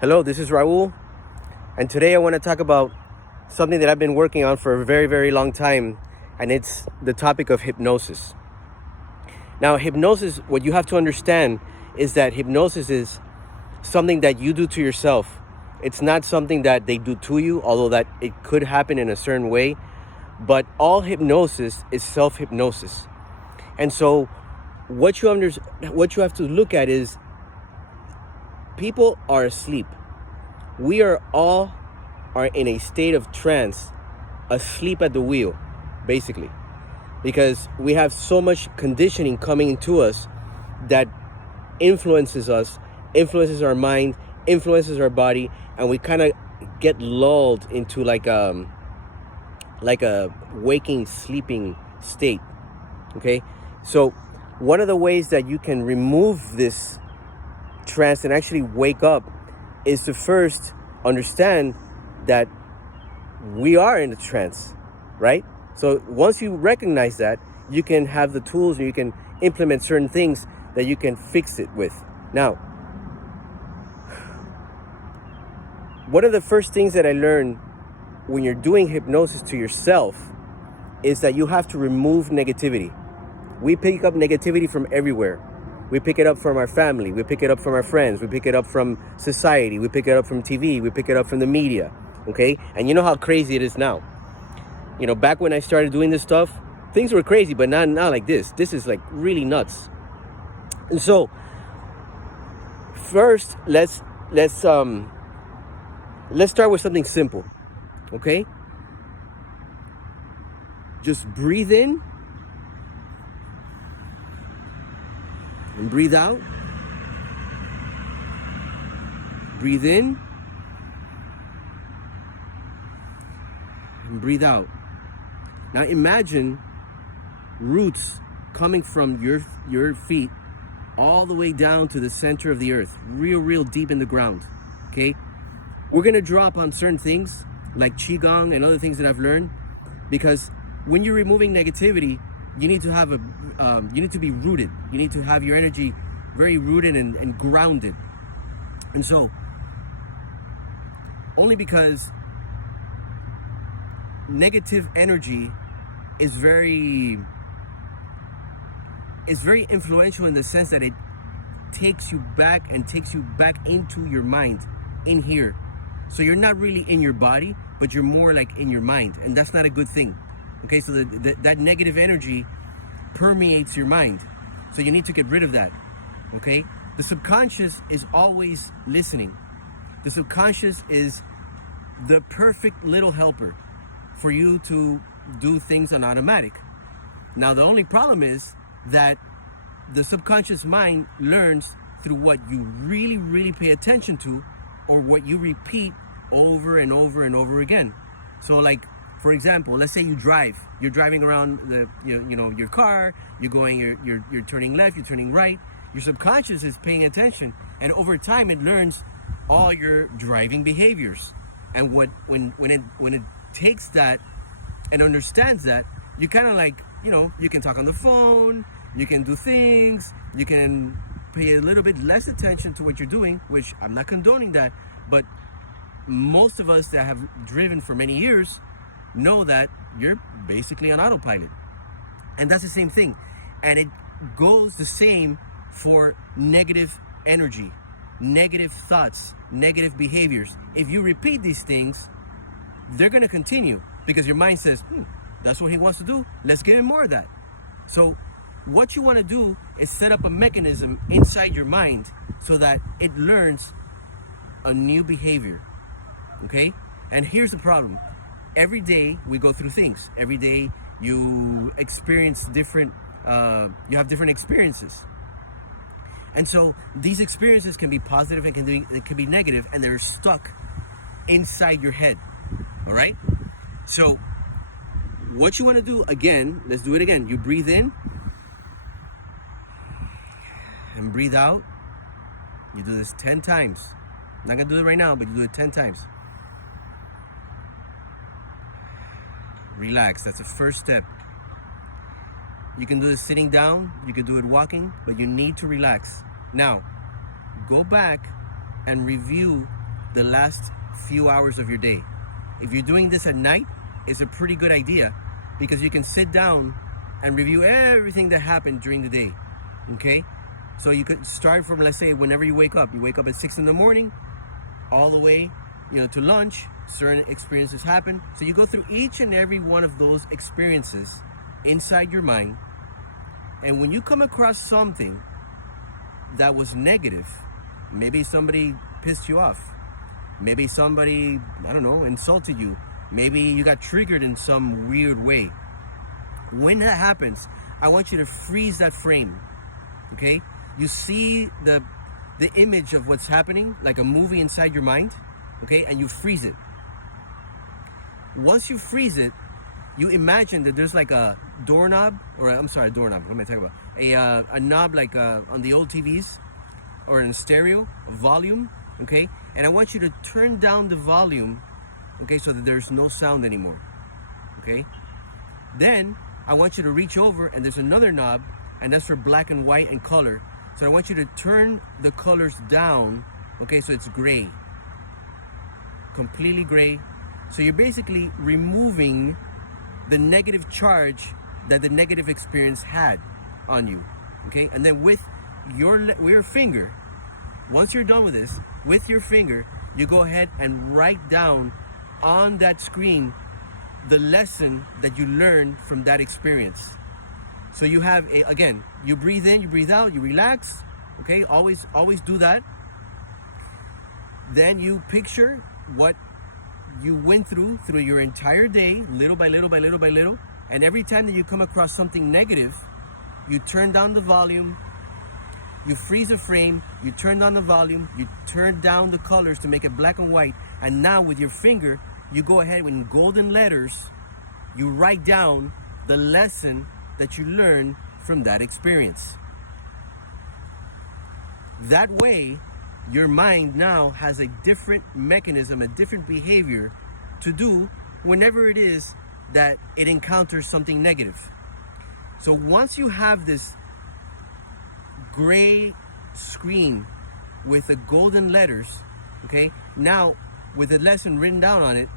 Hello, this is Raul, and today I want to talk about something that I've been working on for a very, very long time, and it's the topic of hypnosis. Now, hypnosis, what you have to understand is that hypnosis is something that you do to yourself. It's not something that they do to you, although that it could happen in a certain way, but all hypnosis is self-hypnosis. And so what you have to look at is people are asleep. We are all in a state of trance, asleep at the wheel, basically, because we have so much conditioning coming into us that influences us, influences our mind, influences our body, and we kind of get lulled into like a waking, sleeping state. Okay, so one of the ways that you can remove this trance and actually wake up is to first understand that we are in a trance, right? So once you recognize that, you can have the tools and you can implement certain things that you can fix it with. Now, one of the first things that I learned when you're doing hypnosis to yourself is that you have to remove negativity. We pick up negativity from everywhere. We pick it up from our family. We pick it up from our friends. We pick it up from society. We pick it up from TV. We pick it up from the media. Okay? And you know how crazy it is now. You know, back when I started doing this stuff, things were crazy, but not like this. This is like really nuts. And so, first, let's start with something simple. Okay? Just breathe in and breathe out. Breathe in and breathe out. Now imagine roots coming from your feet all the way down to the center of the earth, real deep in the ground. Okay? We're gonna drop on certain things like Qigong and other things that I've learned, because when you're removing negativity, you need to have you need to be rooted. You need to have your energy very rooted and grounded. And so, only because negative energy is very influential in the sense that it takes you back into your mind, in here. So you're not really in your body, but you're more like in your mind, and that's not a good thing. Okay, so that negative energy permeates your mind. So you need to get rid of that. Okay? The subconscious is always listening. The subconscious is the perfect little helper for you to do things on automatic. Now, the only problem is that the subconscious mind learns through what you really pay attention to, or what you repeat over and over again. So like, for example, let's say you're driving around your car, you're turning left, you're turning right. Your subconscious is paying attention, and over time it learns all your driving behaviors. And when it takes that and understands that, you kind of like, you can talk on the phone, you can do things, you can pay a little bit less attention to what you're doing, which I'm not condoning that, but most of us that have driven for many years know that you're basically on autopilot. And that's the same thing. And it goes the same for negative energy, negative thoughts, negative behaviors. If you repeat these things, they're going to continue, because your mind says, that's what he wants to do. Let's give him more of that. So what you want to do is set up a mechanism inside your mind so that it learns a new behavior. Okay? And here's the problem. Every day we go through things. Every day you experience different, you have different experiences. And so these experiences can be positive and can be negative, and they're stuck inside your head. All right? So what you want to do, again, let's do it again. You breathe in and breathe out. You do this 10 times. I'm not going to do it right now, but you do it 10 times. Relax. That's the first step. You can do this sitting down. You can do it walking, but you need to relax. Now, go back and review the last few hours of your day. If you're doing this at night, it's a pretty good idea because you can sit down and review everything that happened during the day. Okay? So you could start from, let's say, whenever you wake up. You wake up at 6 in the morning, all the way, to lunch. Certain experiences happen. So you go through each and every one of those experiences inside your mind. And when you come across something that was negative, maybe somebody pissed you off, maybe somebody, I don't know, insulted you, maybe you got triggered in some weird way. When that happens, I want you to freeze that frame. Okay? You see the image of what's happening, like a movie inside your mind, okay? And you freeze it. Once you freeze it, you imagine that there's like a doorknob, a doorknob, what am I talking about? A knob like on the old TVs or in a stereo, a volume, okay? And I want you to turn down the volume, okay, so that there's no sound anymore, okay? Then I want you to reach over and there's another knob, and that's for black and white and color. So I want you to turn the colors down, okay, so it's gray, completely gray. So you're basically removing the negative charge that the negative experience had on you, okay? And then with your finger, once you're done with this, with your finger, you go ahead and write down on that screen the lesson that you learned from that experience. So you have again, you breathe in, you breathe out, you relax, okay? Always do that. Then you picture what you went through your entire day, little by little by little by little. And every time that you come across something negative, you turn down the volume, you freeze the frame, you turn down the volume, you turn down the colors to make it black and white. And now with your finger, you go ahead in golden letters, you write down the lesson that you learned from that experience. That way, your mind now has a different mechanism, a different behavior to do whenever it is that it encounters something negative. So once you have this gray screen with the golden letters, okay, now with the lesson written down on it,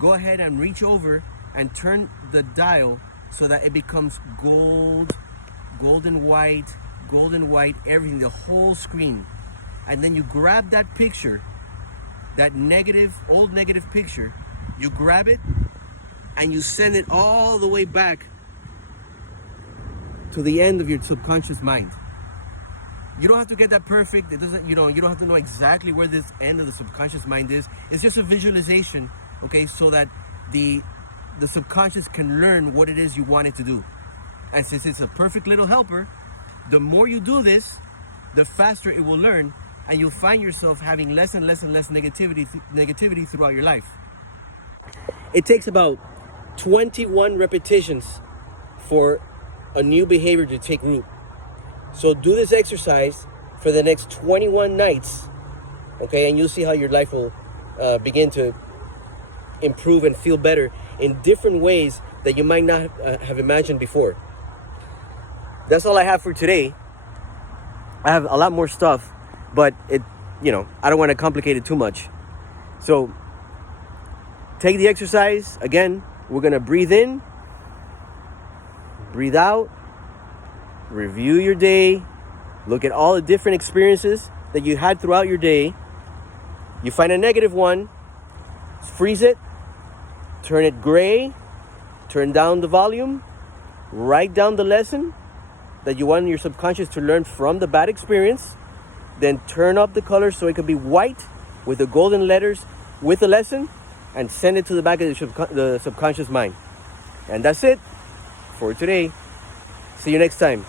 go ahead and reach over and turn the dial so that it becomes golden white, everything, the whole screen. And then you grab that picture, that old negative picture, you grab it and you send it all the way back to the end of your subconscious mind. You don't have to get that perfect. It doesn't, you don't have to know exactly where this end of the subconscious mind is. It's just a visualization, okay, so that the subconscious can learn what it is you want it to do. And since it's a perfect little helper, the more you do this, the faster it will learn, and you'll find yourself having less and less and less negativity throughout your life. It takes about 21 repetitions for a new behavior to take root. So do this exercise for the next 21 nights, okay, and you'll see how your life will begin to improve and feel better in different ways that you might not have imagined before. That's all I have for today. I have a lot more stuff, but I don't want to complicate it too much. So take the exercise. Again, we're going to breathe in, breathe out, review your day, look at all the different experiences that you had throughout your day. You find a negative one, freeze it, turn it gray, turn down the volume, write down the lesson that you want your subconscious to learn from the bad experience, then turn up the colors so it can be white with the golden letters with the lesson, and send it to the back of the subconscious mind. And that's it for today. See you next time.